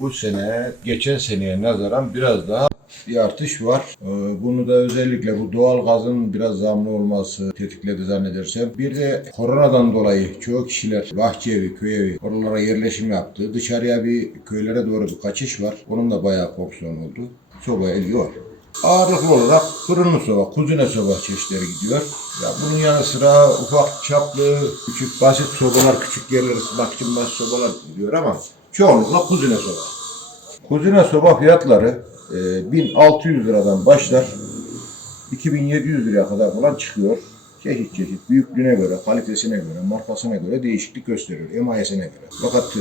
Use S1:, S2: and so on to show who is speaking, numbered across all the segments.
S1: bu sene geçen seneye nazaran biraz daha bir artış var. Ee, Bunu da özellikle bu doğal gazın biraz zamlı olması tetikledi zannedersem. Bir de koronadan dolayı çoğu kişiler bahçe evi, köy evi oralara yerleşim yaptı. Dışarıya bir köylere doğru bir kaçış var. Onun da bayağı fonksiyon oldu. Soba eli var. Ağırlıklı olarak fırınlı soba, kuzine soba çeşitleri gidiyor. Ya bunun yanı sıra ufak çaplı, küçük basit sobalar, küçük yerleri ısıtmak için basit sobalar gidiyor ama çoğunlukla kuzine soba. Kuzine soba fiyatları e, 1600 liradan başlar 2700 liraya kadar falan çıkıyor. Çeşit çeşit büyüklüğüne göre, kalitesine göre, markasına göre değişiklik gösteriyor. Emayesine göre. Fakat e,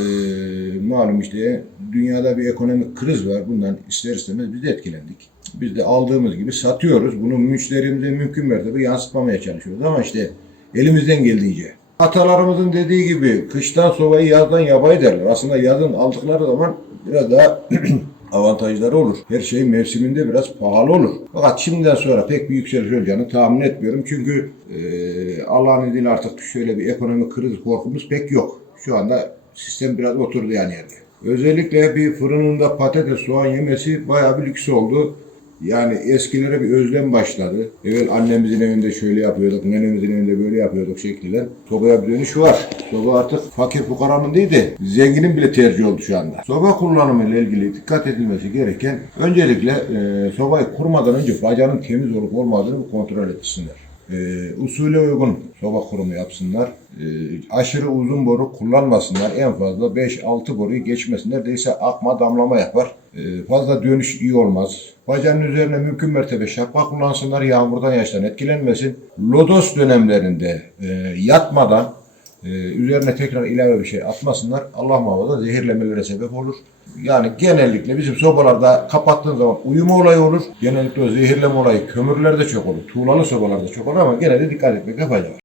S1: malum işte dünyada bir ekonomik kriz var. Bundan ister istemez biz de etkilendik. Biz de aldığımız gibi satıyoruz. Bunu müşterimize mümkün mertebe yansıtmamaya çalışıyoruz. Ama işte elimizden geldiğince. Atalarımızın dediği gibi kıştan sobayı yazdan yabayı derler. Aslında yazın aldıkları zaman biraz daha avantajları olur. Her şey mevsiminde biraz pahalı olur. Fakat şimdiden sonra pek bir yükseliş olacağını tahmin etmiyorum. Çünkü e, Allah'ın izniyle artık şöyle bir ekonomik kriz korkumuz pek yok. Şu anda sistem biraz oturdu yani yerde. Özellikle bir fırınında patates, soğan yemesi bayağı bir lüks oldu. Yani eskilere bir özlem başladı. Evvel annemizin evinde şöyle yapıyorduk, nenemizin evinde böyle yapıyorduk şekliyle. Sobaya bir dönüş var. Soba artık fakir fukaranın değil de zenginin bile tercih oldu şu anda. Soba kullanımı ile ilgili dikkat edilmesi gereken öncelikle e, sobayı kurmadan önce bacanın temiz olup olmadığını kontrol etsinler. E, usule uygun soba kurumu yapsınlar. E, aşırı uzun boru kullanmasınlar. En fazla 5-6 boruyu geçmesinler. Değilse akma damlama yapar. E, fazla dönüş iyi olmaz. Bacanın üzerine mümkün mertebe şapka kullansınlar. Yağmurdan yaştan etkilenmesin. Lodos dönemlerinde e, yatmadan e, üzerine tekrar ilave bir şey atmasınlar. Allah muhafaza zehirlemelere sebep olur. Yani genellikle bizim sobalarda kapattığın zaman uyuma olayı olur. Genellikle o zehirleme olayı kömürlerde çok olur. Tuğlalı sobalarda çok olur ama gene de dikkat etmekte fayda.